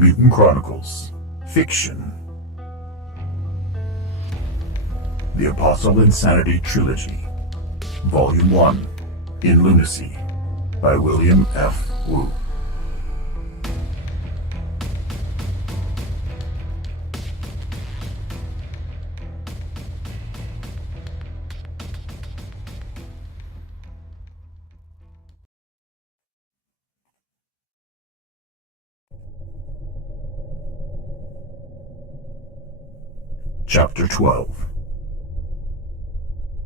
Mutant Chronicles, Fiction. The Apostle Insanity Trilogy, Volume 1, In Lunacy, by William F. Wu. Chapter 12.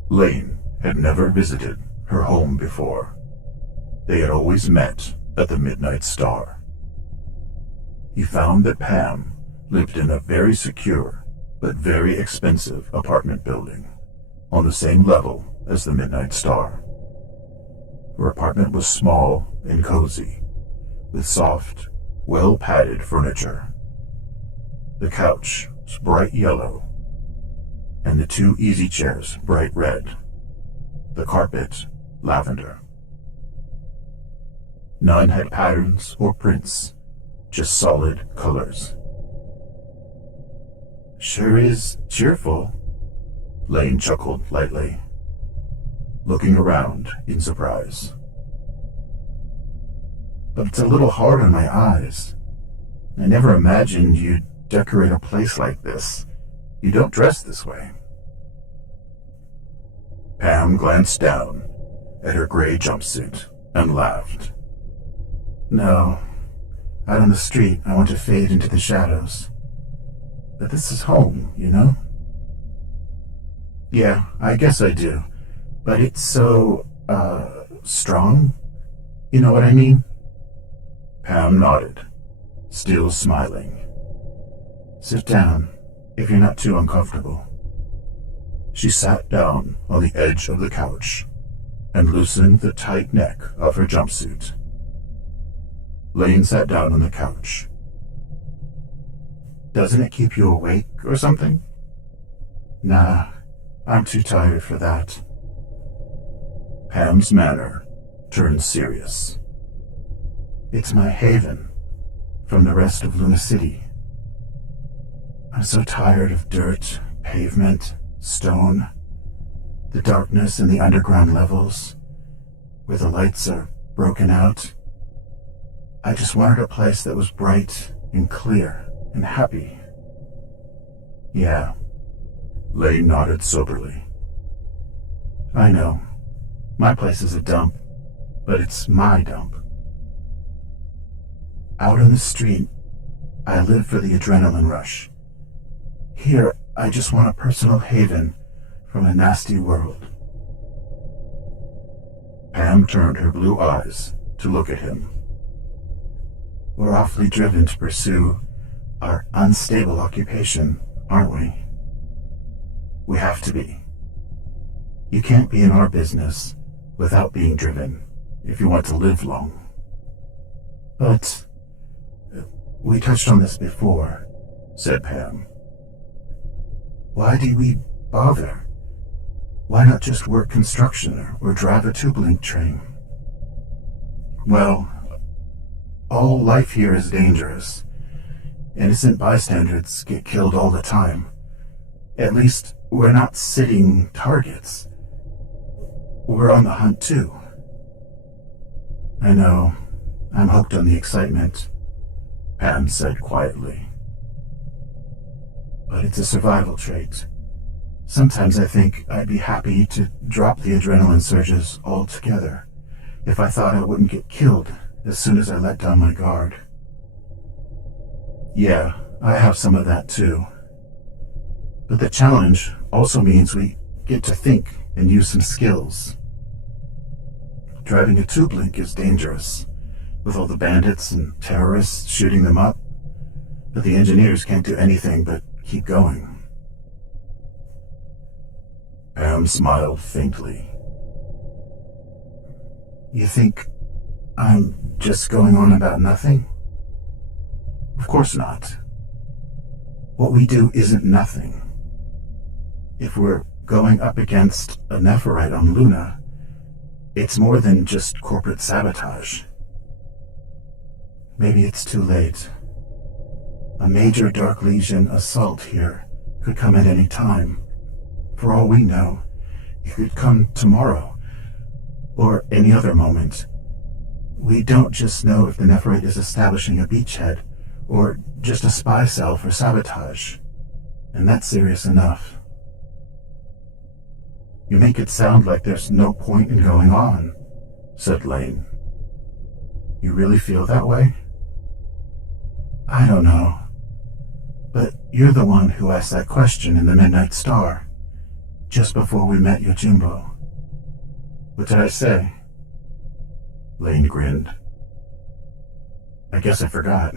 Lane had never visited her home before. They had always met at the Midnight Star. He found that Pam lived in a very secure but very expensive apartment building on the same level as the Midnight Star. Her apartment was small and cozy, with soft, well-padded furniture. The couch was bright yellow, and the two easy chairs bright red, the carpet lavender. None had patterns or prints, just solid colors. "Sure is cheerful," Lane chuckled lightly, looking around in surprise. "But it's a little hard on my eyes. I never imagined you'd decorate a place like this. You don't dress this way." Pam glanced down at her gray jumpsuit and laughed. "No, out on the street I want to fade into the shadows. But this is home, you know?" "Yeah, I guess I do. But it's so, strong? You know what I mean?" Pam nodded, still smiling. "Sit down, if you're not too uncomfortable." She sat down on the edge of the couch and loosened the tight neck of her jumpsuit. Lane sat down on the couch. "Doesn't it keep you awake or something?" "Nah, I'm too tired for that." Pam's manner turned serious. "It's my haven from the rest of Luna City. I'm so tired of dirt, pavement, stone, the darkness in the underground levels, where the lights are broken out. I just wanted a place that was bright and clear and happy." "Yeah," Lane nodded soberly. "I know. My place is a dump, but it's my dump. Out on the street, I live for the adrenaline rush. Here, I just want a personal haven from a nasty world." Pam turned her blue eyes to look at him. "We're awfully driven to pursue our unstable occupation, aren't we? We have to be. You can't be in our business without being driven if you want to live long." "But we touched on this before," said Pam. "Why do we bother? Why not just work construction or drive a tube-link train?" "Well, all life here is dangerous. Innocent bystanders get killed all the time. At least we're not sitting targets. We're on the hunt too." "I know. I'm hooked on the excitement," Pam said quietly. "But it's a survival trait. Sometimes I think I'd be happy to drop the adrenaline surges altogether if I thought I wouldn't get killed as soon as I let down my guard." "Yeah, I have some of that too. But the challenge also means we get to think and use some skills. Driving a tube link is dangerous, with all the bandits and terrorists shooting them up, but the engineers can't do anything but keep going." Pam smiled faintly. "You think I'm just going on about nothing?" "Of course not. What we do isn't nothing. If we're going up against a Nepharite on Luna, it's more than just corporate sabotage. Maybe it's too late. A major Dark Legion assault here could come at any time. For all we know, it could come tomorrow, or any other moment. We don't just know if the Nepharite is establishing a beachhead, or just a spy cell for sabotage. And that's serious enough. You make it sound like there's no point in going on, said Lane. You really feel that way? I don't know. But you're the one who asked that question in the Midnight Star, just before we met Yojimbo. What did I say? Lane grinned. I guess I forgot.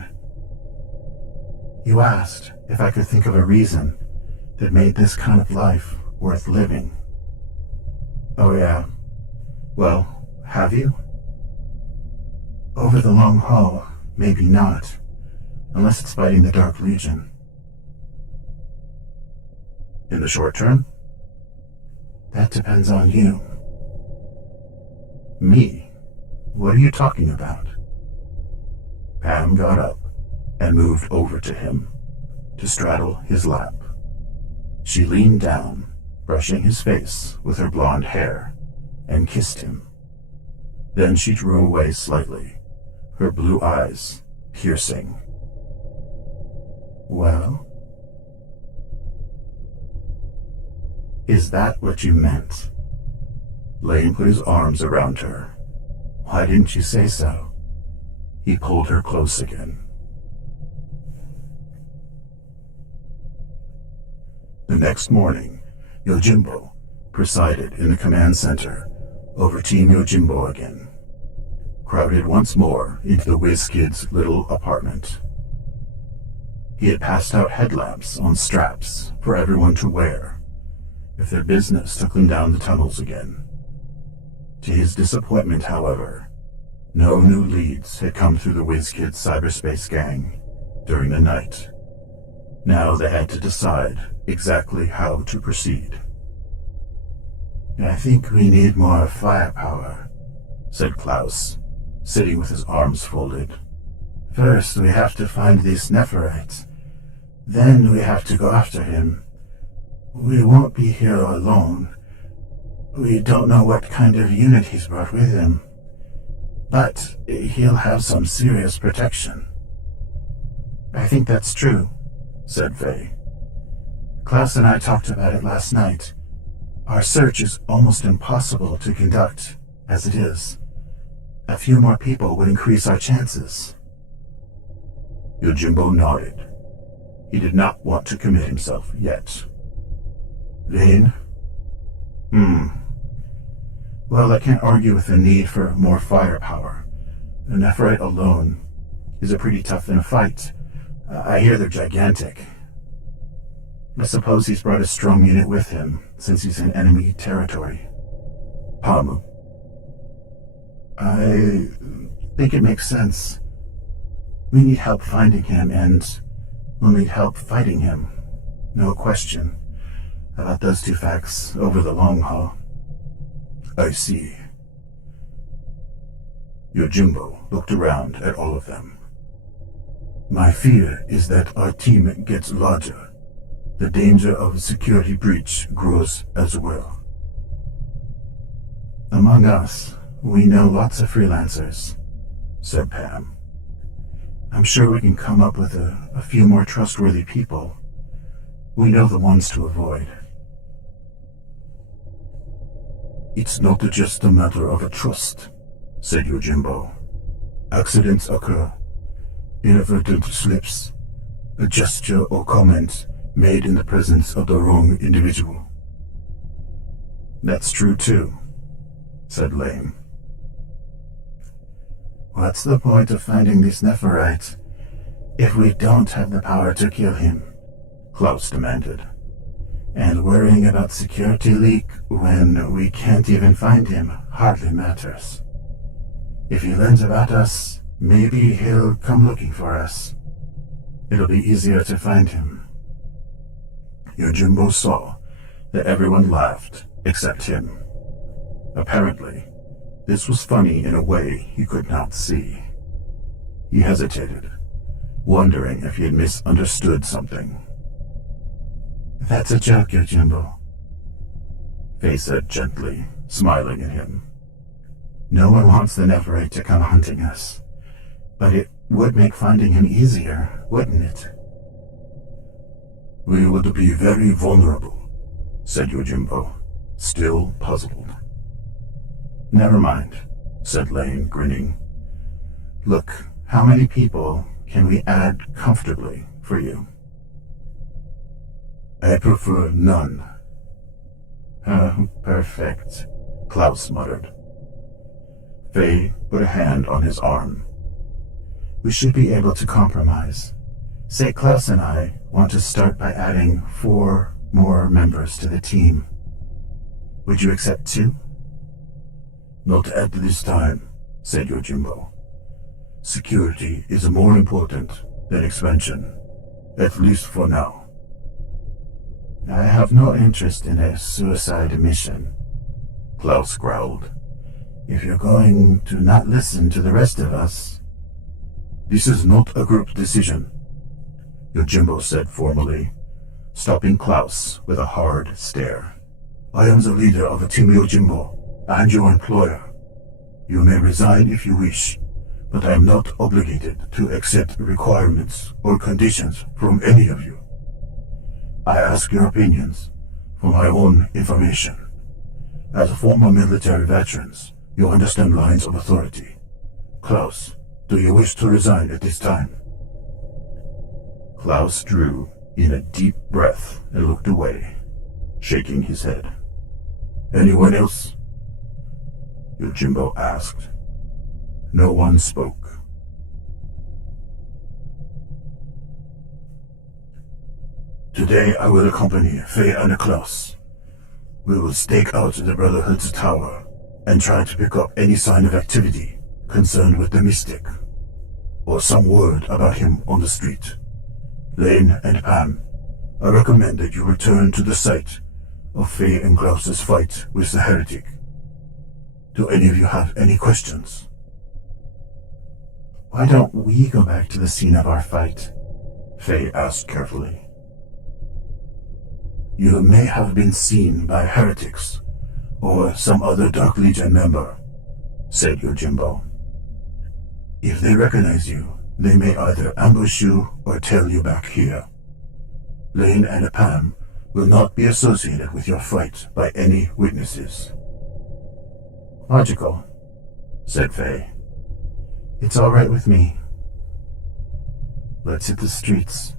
You asked if I could think of a reason that made this kind of life worth living. Oh yeah. Well, have you? Over the long haul, maybe not, unless it's fighting the Dark Legion. In the short term? That depends on you. Me? What are you talking about? Pam got up and moved over to him to straddle his lap. She leaned down, brushing his face with her blonde hair, and kissed him. Then she drew away slightly, her blue eyes piercing. Well? Is that what you meant? Lane put his arms around her. Why didn't you say so? He pulled her close again. The next morning, Yojimbo presided in the command center over Team Yojimbo again, crowded once more into the Whiz Kid's little apartment. He had passed out headlamps on straps for everyone to wear if their business took them down the tunnels again. To his disappointment, however, no new leads had come through the Whiz Kid's cyberspace gang during the night. Now they had to decide exactly how to proceed. I think we need more firepower, said Klaus, sitting with his arms folded. First, we have to find this Nepharite. Then we have to go after him. We won't be here alone. We don't know what kind of unit he's brought with him. But he'll have some serious protection. I think that's true, said Faye. Klaus and I talked about it last night. Our search is almost impossible to conduct, as it is. A few more people would increase our chances. Yojimbo nodded. He did not want to commit himself yet. Lane? Well, I can't argue with the need for more firepower. The Nepharite alone is a pretty tough in a fight. I hear they're gigantic. I suppose he's brought a strong unit with him, since he's in enemy territory. Pamu. I think it makes sense. We need help finding him, and we'll need help fighting him. No question about those two facts over the long haul. I see. Yojimbo looked around at all of them. My fear is that our team gets larger. The danger of a security breach grows as well. Among us, we know lots of freelancers, said Pam. I'm sure we can come up with a few more trustworthy people. We know the ones to avoid. It's not just a matter of a trust, said Yojimbo. Accidents occur. Inadvertent slips. A gesture or comment made in the presence of the wrong individual. That's true too, said Lane. What's the point of finding this Nepharite if we don't have the power to kill him? Klaus demanded. And worrying about security leak when we can't even find him hardly matters. If he learns about us, maybe he'll come looking for us. It'll be easier to find him. Yojimbo saw that everyone laughed except him. Apparently, this was funny in a way he could not see. He hesitated, wondering if he had misunderstood something. That's a joke, Yojimbo, Frohe said gently, smiling at him. No one wants the Nepharite to come hunting us, but it would make finding him easier, wouldn't it? We would be very vulnerable, said Yojimbo, still puzzled. Never mind, said Lane, grinning. Look, how many people can we add comfortably for you? I prefer none. Perfect, Klaus muttered. Frohe put a hand on his arm. We should be able to compromise. Say Klaus and I want to start by adding 4 more members to the team. Would you accept 2? Not at this time, said Yojimbo. Security is more important than expansion, at least for now. I have no interest in a suicide mission, Klaus growled. If you're going to not listen to the rest of us... This is not a group decision, Yojimbo said formally, stopping Klaus with a hard stare. I am the leader of a team, Yojimbo, and your employer. You may resign if you wish, but I am not obligated to accept requirements or conditions from any of you. I ask your opinions for my own information. As former military veterans, you understand lines of authority. Klaus, do you wish to resign at this time? Klaus drew in a deep breath and looked away, shaking his head. Anyone else? Yojimbo asked. No one spoke. Today I will accompany Frohe and Klaus. We will stake out the Brotherhood's tower and try to pick up any sign of activity concerned with the mystic, or some word about him on the street. Lane and Pam, I recommend that you return to the site of Frohe and Klaus's fight with the heretic. Do any of you have any questions? Why don't we go back to the scene of our fight? Frohe asked carefully. You may have been seen by heretics, or some other Dark Legion member, said Yojimbo. If they recognize you, they may either ambush you or tail you back here. Lane and Pam will not be associated with your fight by any witnesses. Logical, said Frohe. It's all right with me. Let's hit the streets,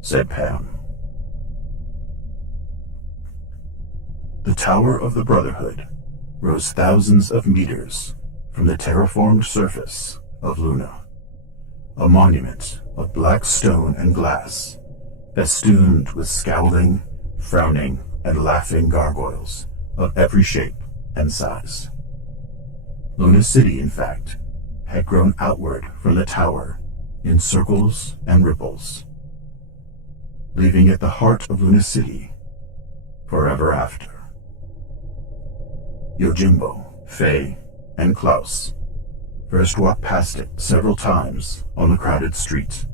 said Pam. The Tower of the Brotherhood rose thousands of meters from the terraformed surface of Luna, a monument of black stone and glass, festooned with scowling, frowning, and laughing gargoyles of every shape and size. Luna City, in fact, had grown outward from the tower in circles and ripples, leaving it the heart of Luna City forever after. Yojimbo, Frohe, and Klaus first walked past it several times on the crowded street,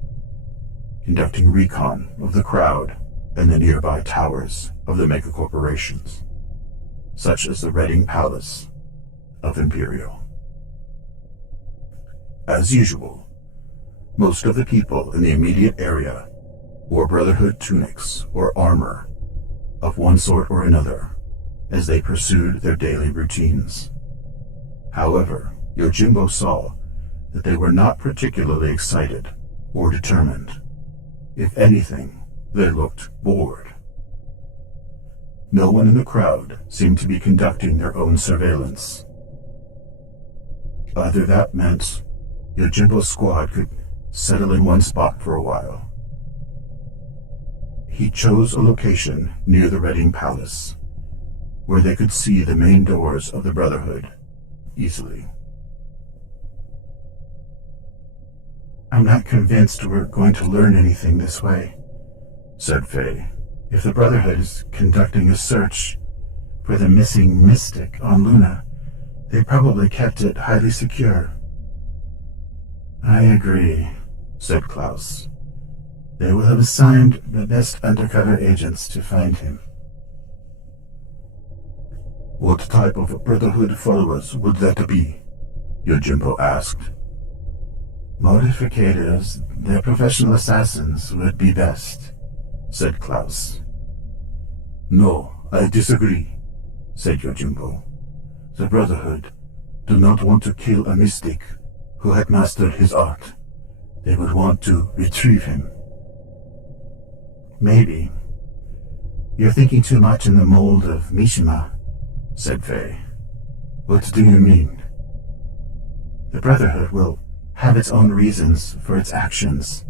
conducting recon of the crowd and the nearby towers of the Megacorporations, such as the Reading Palace of Imperial. As usual, most of the people in the immediate area wore Brotherhood tunics or armor of one sort or another as they pursued their daily routines. However, Yojimbo saw that they were not particularly excited or determined. If anything, they looked bored. No one in the crowd seemed to be conducting their own surveillance. Either that meant Yojimbo's squad could settle in one spot for a while. He chose a location near the Reading Palace, where they could see the main doors of the Brotherhood easily. I'm not convinced we're going to learn anything this way, said Frohe. If the Brotherhood is conducting a search for the missing mystic on Luna, they probably kept it highly secure. I agree, said Klaus. They will have assigned the best undercover agents to find him. What type of Brotherhood followers would that be? Yojimbo asked. Modificators, their professional assassins, would be best, said Klaus. No, I disagree, said Yojimbo. The Brotherhood do not want to kill a mystic who had mastered his art. They would want to retrieve him. Maybe. You're thinking too much in the mold of Mishima, said Faye. What do you mean? The Brotherhood will have its own reasons for its actions,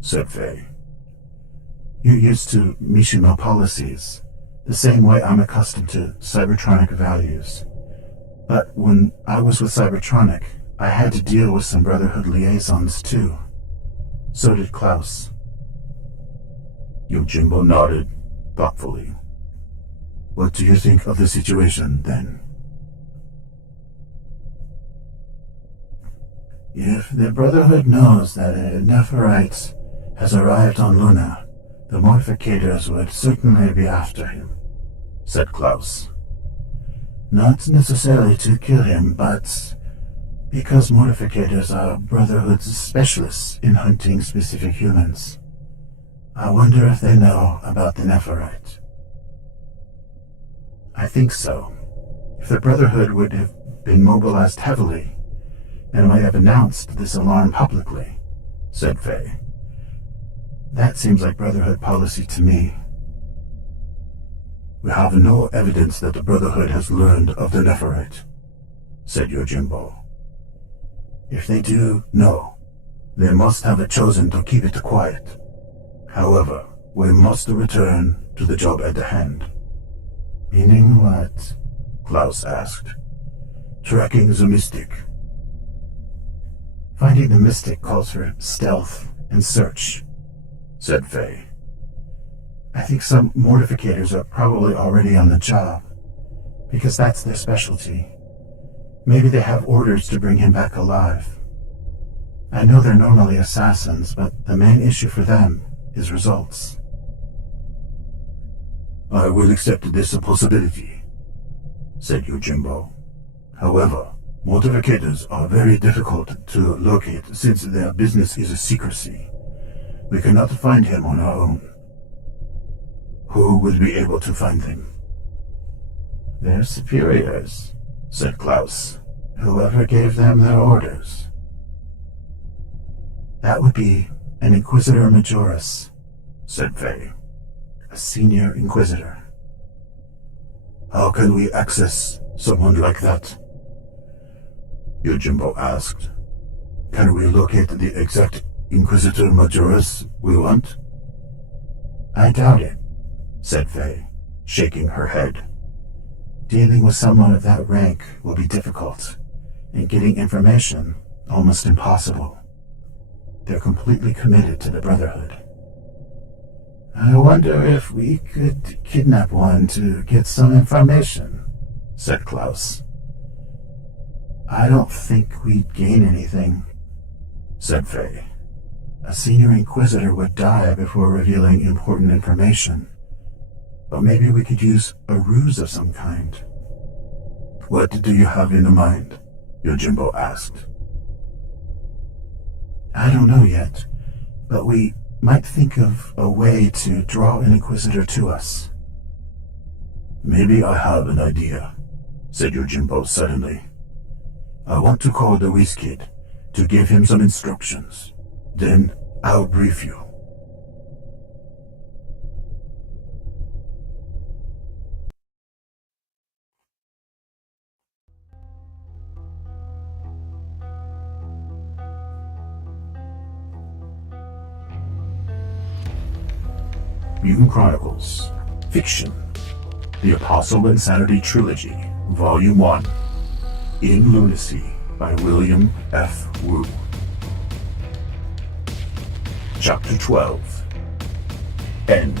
said Faye. You're used to Mishima policies, the same way I'm accustomed to Cybertronic values. But when I was with Cybertronic, I had to deal with some Brotherhood liaisons too. So did Klaus. Yojimbo nodded thoughtfully. What do you think of the situation, then? If the Brotherhood knows that a Nepharite has arrived on Luna, the Modificators would certainly be after him, said Klaus. Not necessarily to kill him, but because Modificators are Brotherhood's specialists in hunting specific humans. I wonder if they know about the Nepharite. I think so. If the Brotherhood would have been mobilized heavily, and might have announced this alarm publicly, said Faye. That seems like Brotherhood policy to me. We have no evidence that the Brotherhood has learned of the Nepharite, said Yojimbo. If they do know, they must have chosen to keep it quiet. However, we must return to the job at hand. Meaning what? Klaus asked. Tracking the mystic. Finding the mystic calls for stealth and search, said Faye. I think some Mortificators are probably already on the job, because that's their specialty. Maybe they have orders to bring him back alive. I know they're normally assassins, but the main issue for them is results. I will accept this possibility, said Yojimbo. However, Mortificators are very difficult to locate since their business is secrecy. We cannot find him on our own. Who will be able to find them? Their superiors, said Klaus. Whoever gave them their orders. That would be an Inquisitor Majoris, said Faye. A senior Inquisitor. How can we access someone like that? Yojimbo asked. Can we locate the exact Inquisitor Majoris we want? I doubt it, said Faye, shaking her head. Dealing with someone of that rank will be difficult, and getting information almost impossible. They're completely committed to the Brotherhood. I wonder if we could kidnap one to get some information, said Klaus. I don't think we'd gain anything, said Faye. A senior Inquisitor would die before revealing important information. But maybe we could use a ruse of some kind. What do you have in mind? Yojimbo asked. I don't know yet, but we might think of a way to draw an Inquisitor to us. Maybe I have an idea, said Yojimbo suddenly. I want to call the Whiz Kid to give him some instructions. Then I'll brief you. Mutant Chronicles, Fiction, The Apostle Insanity Trilogy, Volume 1, In Lunacy by William F. Wu. Chapter 12, End.